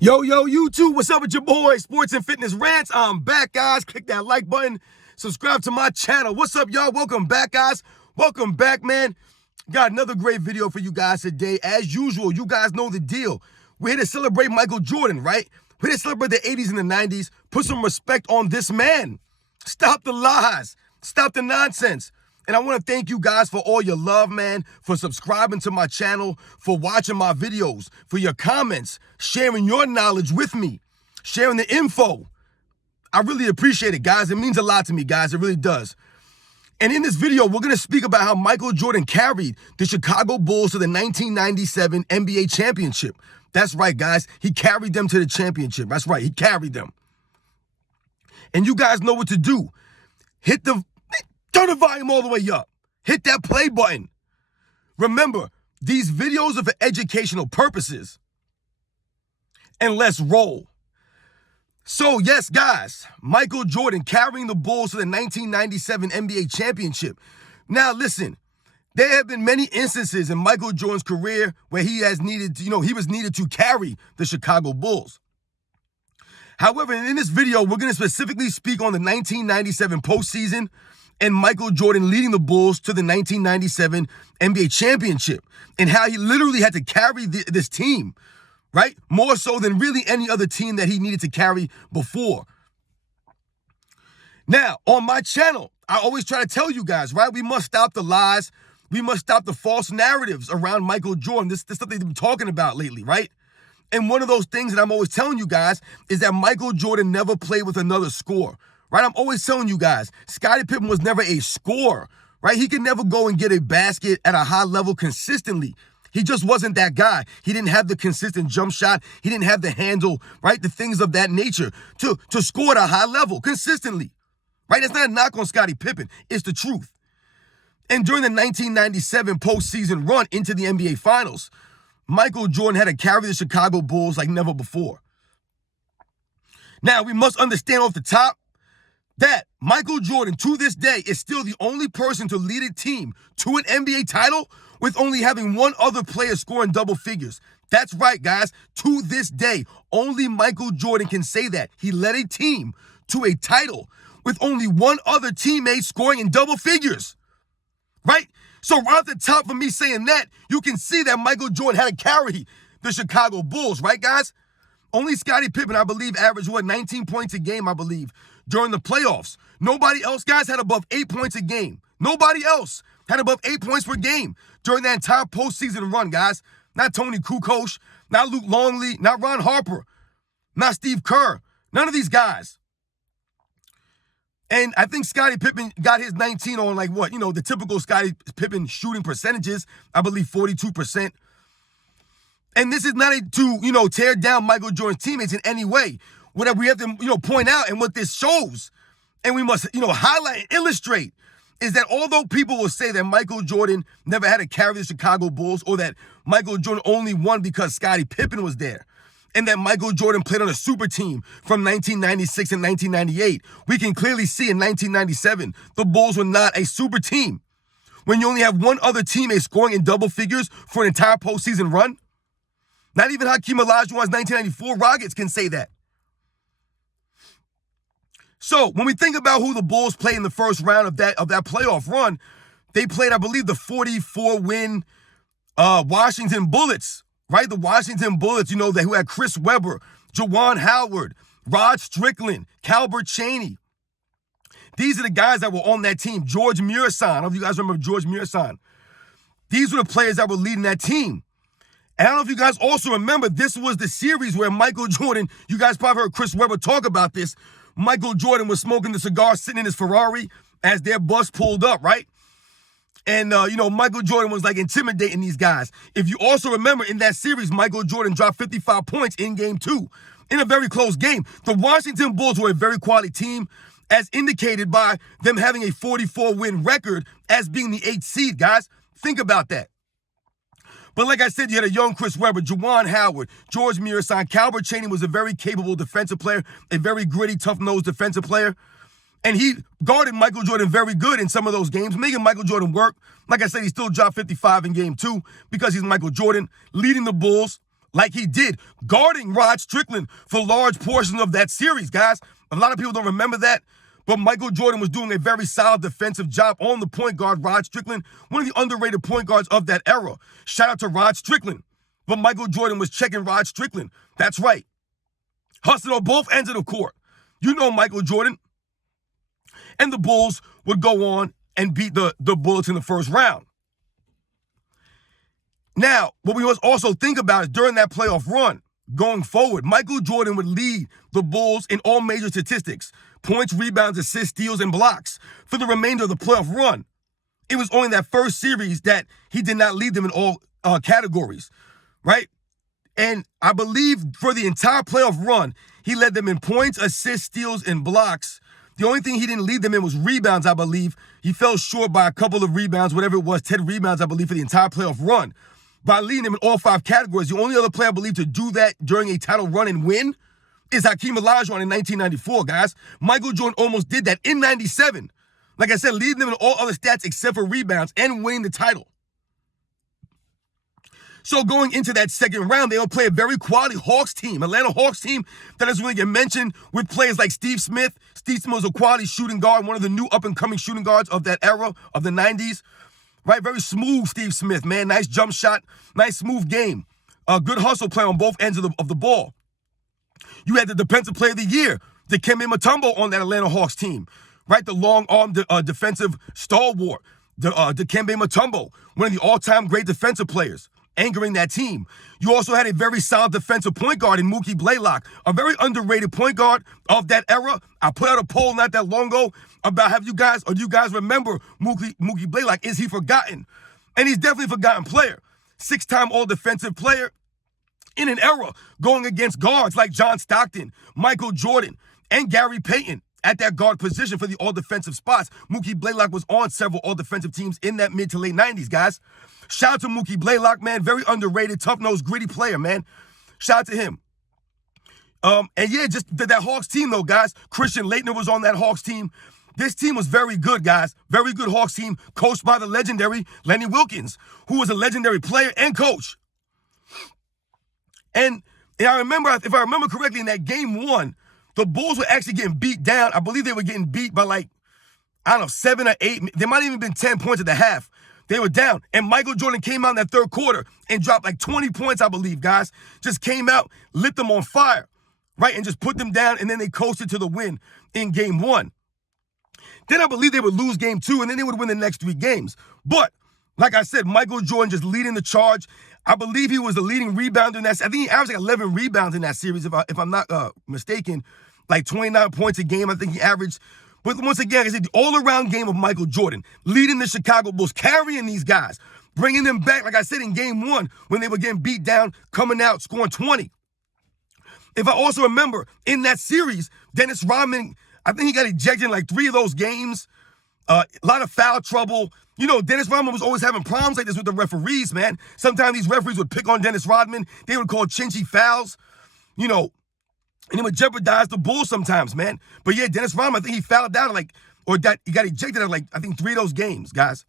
Yo, YouTube, what's up with your boy, Sports and Fitness Rants? I'm back, guys. Click that like button. Subscribe to my channel. What's up, y'all? Welcome back, guys. Welcome back, man. Got another great video for you guys today. As usual, you guys know the deal. We're here to celebrate Michael Jordan, right? We're here to celebrate the 80s and the 90s. Put some respect on this man. Stop the lies. Stop the nonsense. And I want to thank you guys for all your love, man, for subscribing to my channel, for watching my videos, for your comments, sharing your knowledge with me, sharing the info. I really appreciate it, guys. It means a lot to me, guys. It really does. And in this video, we're going to speak about how Michael Jordan carried the Chicago Bulls to the 1997 NBA championship. That's right, guys. He carried them to the championship. That's right. He carried them. And you guys know what to do. Turn the volume all the way up. Hit that play button. Remember, these videos are for educational purposes. And let's roll. So, yes, guys, Michael Jordan carrying the Bulls to the 1997 NBA championship. Now, listen, there have been many instances in Michael Jordan's career where he was needed to carry the Chicago Bulls. However, in this video, we're going to specifically speak on the 1997 postseason and Michael Jordan leading the Bulls to the 1997 NBA championship and how he literally had to carry this team, right? More so than really any other team that he needed to carry before. Now, on my channel, I always try to tell you guys, right? We must stop the lies. We must stop the false narratives around Michael Jordan. This stuff they've been talking about lately, right? And one of those things that I'm always telling you guys is that Michael Jordan never played with another scorer. Right, I'm always telling you guys, Scottie Pippen was never a scorer, right? He could never go and get a basket at a high level consistently. He just wasn't that guy. He didn't have the consistent jump shot. He didn't have the handle, right? The things of that nature to score at a high level consistently, right? That's not a knock on Scottie Pippen. It's the truth. And during the 1997 postseason run into the NBA Finals, Michael Jordan had to carry the Chicago Bulls like never before. Now, we must understand off the top that Michael Jordan, to this day, is still the only person to lead a team to an NBA title with only having one other player scoring double figures. That's right, guys. To this day, only Michael Jordan can say that. He led a team to a title with only one other teammate scoring in double figures, right? So right at the top of me saying that, you can see that Michael Jordan had to carry the Chicago Bulls, right, guys? Only Scottie Pippen, I believe, averaged, 19 points a game, I believe, during the playoffs. Nobody else, guys, had above 8 points a game. Nobody else had above 8 points per game during that entire postseason run, guys. Not Tony Kukoc, not Luke Longley, not Ron Harper, not Steve Kerr. None of these guys. And I think Scottie Pippen got his 19 on the typical Scottie Pippen shooting percentages. I believe 42%. And this is not to tear down Michael Jordan's teammates in any way. What we have to, point out, and what this shows, and we must, highlight and illustrate, is that although people will say that Michael Jordan never had to carry the Chicago Bulls, or that Michael Jordan only won because Scottie Pippen was there, and that Michael Jordan played on a super team from 1996 and 1998, we can clearly see in 1997, the Bulls were not a super team. When you only have one other teammate scoring in double figures for an entire postseason run, not even Hakeem Olajuwon's 1994 Rockets can say that. So when we think about who the Bulls played in the first round of that playoff run, they played, I believe, the 44-win Washington Bullets, right? The Washington Bullets, who had Chris Webber, Juwan Howard, Rod Strickland, Calbert Chaney. These are the guys that were on that team. George Muresan. I don't know if you guys remember George Muresan. These were the players that were leading that team. And I don't know if you guys also remember, this was the series where Michael Jordan, you guys probably heard Chris Webber talk about this. Michael Jordan was smoking the cigar, sitting in his Ferrari as their bus pulled up, right? And, Michael Jordan was intimidating these guys. If you also remember in that series, Michael Jordan dropped 55 points in game 2 in a very close game. The Washington Bulls were a very quality team, as indicated by them having a 44-win record as being the 8th seed, guys. Think about that. But like I said, you had a young Chris Webber, Juwan Howard, George Muresan. Calbert Chaney was a very capable defensive player, a very gritty, tough-nosed defensive player. And he guarded Michael Jordan very good in some of those games, making Michael Jordan work. Like I said, he still dropped 55 in game 2 because he's Michael Jordan, leading the Bulls like he did, guarding Rod Strickland for large portions of that series, guys. A lot of people don't remember that, but Michael Jordan was doing a very solid defensive job on the point guard, Rod Strickland, one of the underrated point guards of that era. Shout out to Rod Strickland. But Michael Jordan was checking Rod Strickland. That's right. Hustling on both ends of the court. You know Michael Jordan. And the Bulls would go on and beat the Bullets in the first round. Now, what we must also think about is during that playoff run, going forward, Michael Jordan would lead the Bulls in all major statistics: points, rebounds, assists, steals, and blocks for the remainder of the playoff run. It was only that first series that he did not lead them in all categories, right? And I believe for the entire playoff run, he led them in points, assists, steals, and blocks. The only thing he didn't lead them in was rebounds, I believe. He fell short by a couple of rebounds, whatever it was, 10 rebounds, I believe, for the entire playoff run. By leading them in all 5 categories, the only other player I believe to do that during a title run and win is Hakeem Olajuwon in 1994, guys. Michael Jordan almost did that in 97. Like I said, leading them in all other stats except for rebounds and winning the title. So going into that second round, they will play a very quality Hawks team, Atlanta Hawks team that doesn't really get mentioned, with players like Steve Smith. Steve Smith was a quality shooting guard, one of the new up-and-coming shooting guards of that era, of the 90s. Right, very smooth Steve Smith, man. Nice jump shot, nice smooth game. Good hustle play on both ends of the ball. You had the defensive player of the year, Dikembe Mutombo, on that Atlanta Hawks team. Right, the long-armed defensive stalwart, Dikembe Mutombo, one of the all-time great defensive players, anchoring that team. You also had a very solid defensive point guard in Mookie Blaylock, a very underrated point guard of that era. I put out a poll not that long ago about do you guys remember Mookie Blaylock? Is he forgotten? And he's definitely a forgotten player. 6-time all-defensive player in an era going against guards like John Stockton, Michael Jordan, and Gary Payton at that guard position for the all-defensive spots. Mookie Blaylock was on several all-defensive teams in that mid to late 90s, guys. Shout out to Mookie Blaylock, man. Very underrated, tough-nosed, gritty player, man. Shout out to him. And yeah, just that Hawks team, though, guys. Christian Laettner was on that Hawks team. This team was very good, guys. Very good Hawks team, coached by the legendary Lenny Wilkens, who was a legendary player and coach. And I remember, if I remember correctly, in that game 1, the Bulls were actually getting beat down. I believe they were getting beat by 7 or 8. There might have even been 10 points at the half. They were down. And Michael Jordan came out in that third quarter and dropped 20 points, I believe, guys. Just came out, lit them on fire, right? And just put them down, and then they coasted to the win in game 1. Then I believe they would lose game 2, and then they would win the next 3 games. But, like I said, Michael Jordan just leading the charge. I believe he was the leading rebounder in that. I think he averaged 11 rebounds in that series, if I'm not mistaken. 29 points a game, I think he averaged. But once again, like I said, the all-around game of Michael Jordan, leading the Chicago Bulls, carrying these guys, bringing them back, like I said, in game 1, when they were getting beat down, coming out, scoring 20. If I also remember, in that series, Dennis Rodman, I think he got ejected in 3 of those games. A lot of foul trouble. You know, Dennis Rodman was always having problems like this with the referees, man. Sometimes these referees would pick on Dennis Rodman. They would call chinchy fouls, and it would jeopardize the Bulls sometimes, man. But yeah, Dennis Rodman, I think he fouled out he got ejected at I think 3 of those games, guys.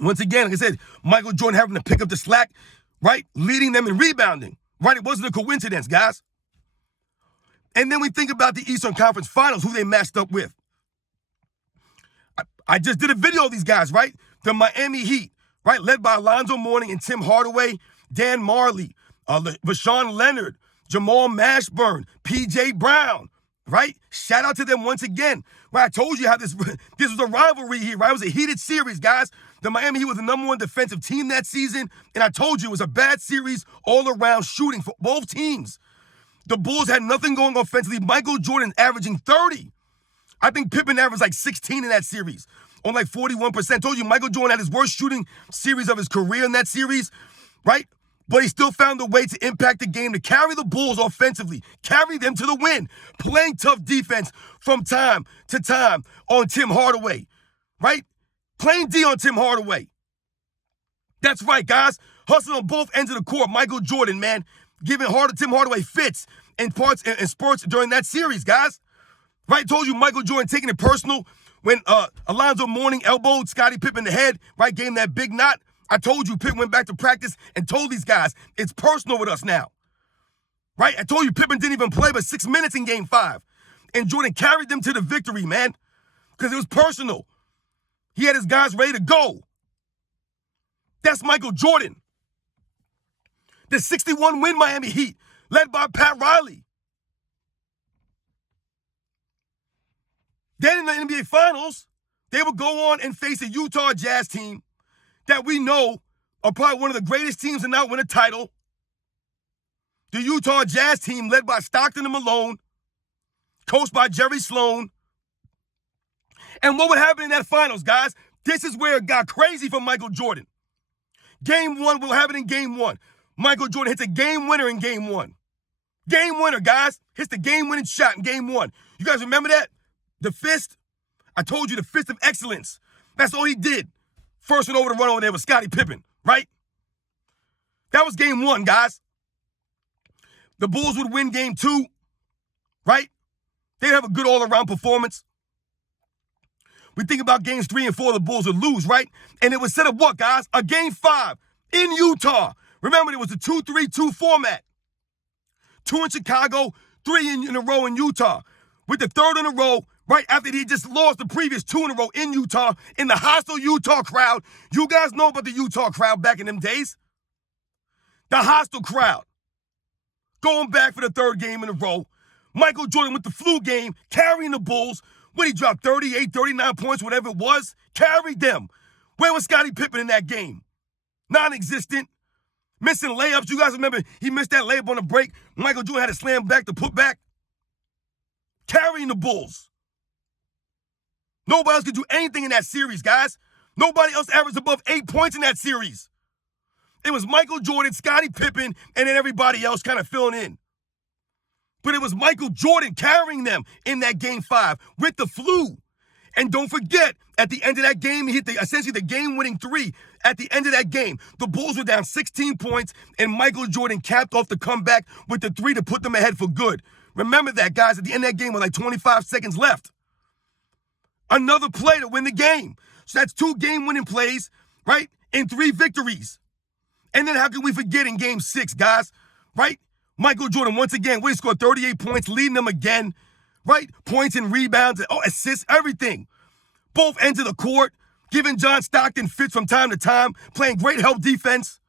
Once again, like I said, Michael Jordan having to pick up the slack, right? Leading them in rebounding, right? It wasn't a coincidence, guys. And then we think about the Eastern Conference Finals, who they matched up with. I just did a video of these guys, right? The Miami Heat, right? Led by Alonzo Mourning and Tim Hardaway, Dan Marley, Rashawn Leonard, Jamal Mashburn, P.J. Brown, right? Shout out to them once again. Right? I told you how this was a rivalry here, right? It was a heated series, guys. The Miami Heat was the number 1 defensive team that season, and I told you it was a bad series all around shooting for both teams. The Bulls had nothing going offensively. Michael Jordan averaging 30. I think Pippen averaged 16 in that series on 41%. Told you Michael Jordan had his worst shooting series of his career in that series, right? But he still found a way to impact the game, to carry the Bulls offensively, carry them to the win, playing tough defense from time to time on Tim Hardaway, right? Playing D on Tim Hardaway. That's right, guys. Hustling on both ends of the court. Michael Jordan, man, giving Tim Hardaway fits and parts and spurts during that series, guys. Right? Told you Michael Jordan taking it personal when Alonzo Mourning elbowed Scottie Pippen in the head, right? Gave him that big knot I told you Pippen went back to practice and told these guys, it's personal with us now. Right? I told you Pippen didn't even play but 6 minutes in game 5. And Jordan carried them to the victory, man. Because it was personal. He had his guys ready to go. That's Michael Jordan. The 61-win Miami Heat, led by Pat Riley. Then in the NBA Finals, they would go on and face a Utah Jazz team that we know are probably one of the greatest teams to not win a title. The Utah Jazz team led by Stockton and Malone, coached by Jerry Sloan. And what would happen in that finals, guys? This is where it got crazy for Michael Jordan. Game 1 will happen in game 1. Michael Jordan hits a game winner in game 1. Game winner, guys. Hits the game-winning shot in game 1. You guys remember that? The fist? I told you, the fist of excellence. That's all he did. First one over the run over there was Scottie Pippen, right? That was game 1, guys. The Bulls would win game 2, right? They'd have a good all-around performance. We think about games 3 and 4, the Bulls would lose, right? And it was set up what, guys? A game 5 in Utah. Remember, it was a 2-3-2 format. 2 in Chicago, 3 in a row in Utah. With the third in a row, right after he just lost the previous 2 in a row in Utah, in the hostile Utah crowd. You guys know about the Utah crowd back in them days. The hostile crowd. Going back for the third game in a row. Michael Jordan with the flu game, carrying the Bulls. When he dropped 38, 39 points, whatever it was, carried them. Where was Scottie Pippen in that game? Non-existent. Missing layups. You guys remember he missed that layup on the break. Michael Jordan had to slam back to put back. Carrying the Bulls. Nobody else could do anything in that series, guys. Nobody else averaged above 8 points in that series. It was Michael Jordan, Scottie Pippen, and then everybody else kind of filling in. But it was Michael Jordan carrying them in that game 5 with the flu. And don't forget, at the end of that game, he hit essentially the game-winning 3. At the end of that game, the Bulls were down 16 points, and Michael Jordan capped off the comeback with the 3 to put them ahead for good. Remember that, guys, at the end of that game with like 25 seconds left. Another play to win the game. So that's 2 game-winning plays, right, and 3 victories. And then how can we forget in game 6, guys, right? Michael Jordan, once again, he scored 38 points, leading them again, right? Points and rebounds, assists, everything. Both ends of the court, giving John Stockton fits from time to time, playing great help defense.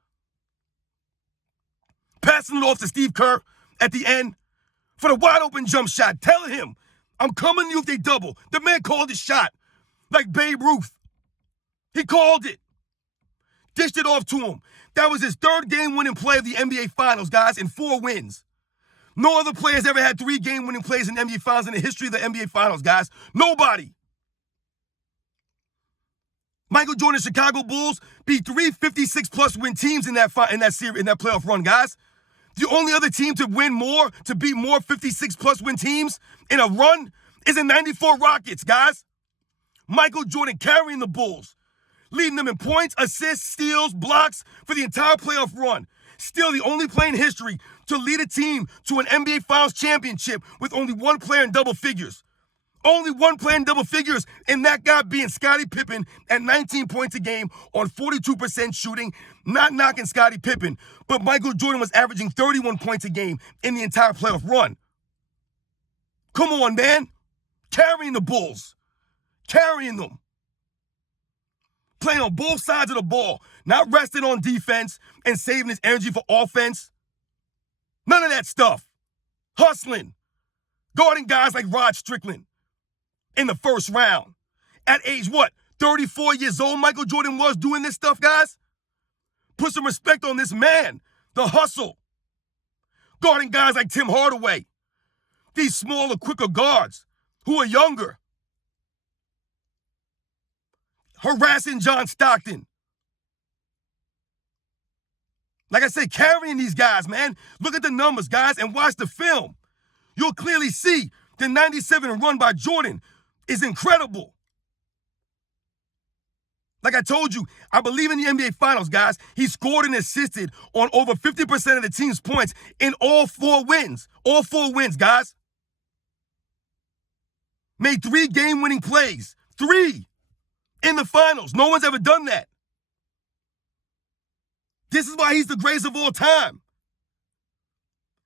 Passing it off to Steve Kerr at the end for the wide-open jump shot, telling him, I'm coming to you if they double. The man called his shot like Babe Ruth. He called it. Dished it off to him. That was his 3rd game-winning play of the NBA Finals, guys, in 4 wins. No other player has ever had 3 game-winning plays in the NBA Finals in the history of the NBA Finals, guys. Nobody. Michael Jordan's Chicago Bulls beat 3 56-plus win teams in that series, in that playoff run, guys. The only other team to win more, to beat more 56-plus win teams in a run is the 94 Rockets, guys. Michael Jordan carrying the Bulls, leading them in points, assists, steals, blocks for the entire playoff run. Still the only player in history to lead a team to an NBA Finals championship with only 1 player in double figures. Only 1 player in double figures, and that guy being Scottie Pippen at 19 points a game on 42% shooting. Not knocking Scottie Pippen, but Michael Jordan was averaging 31 points a game in the entire playoff run. Come on, man. Carrying the Bulls. Carrying them. Playing on both sides of the ball, not resting on defense and saving his energy for offense. None of that stuff. Hustling. Guarding guys like Rod Strickland in the first round. At age, 34 years old, Michael Jordan was doing this stuff, guys? Put some respect on this man. The hustle. Guarding guys like Tim Hardaway. These smaller, quicker guards who are younger. Harassing John Stockton. Like I say, carrying these guys, man. Look at the numbers, guys, and watch the film. You'll clearly see the 97 run by Jordan is incredible. Like I told you, I believe in the NBA Finals, guys. He scored and assisted on over 50% of the team's points in all 4 wins. All 4 wins, guys. Made 3 game-winning plays. 3 in the finals. No one's ever done that. This is why he's the greatest of all time.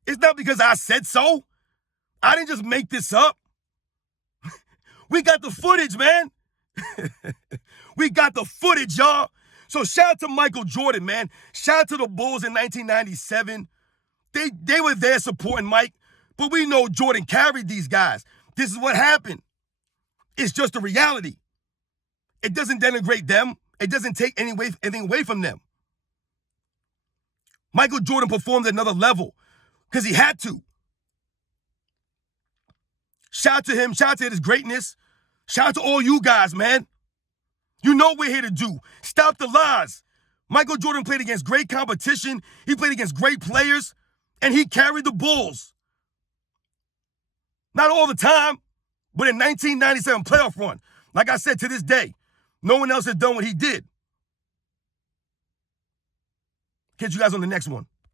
It's not because I said so. I didn't just make this up. We got the footage, man. We got the footage, y'all. So shout out to Michael Jordan, man. Shout out to the Bulls in 1997. They were there supporting Mike, but we know Jordan carried these guys. This is what happened. It's just a reality. It doesn't denigrate them. It doesn't take anything away from them. Michael Jordan performed at another level because he had to. Shout out to him. Shout out to his greatness. Shout out to all you guys, man. You know what we're here to do. Stop the lies. Michael Jordan played against great competition. He played against great players, and he carried the Bulls. Not all the time, but in 1997 playoff run. Like I said, to this day, no one else has done what he did. Catch you guys on the next one.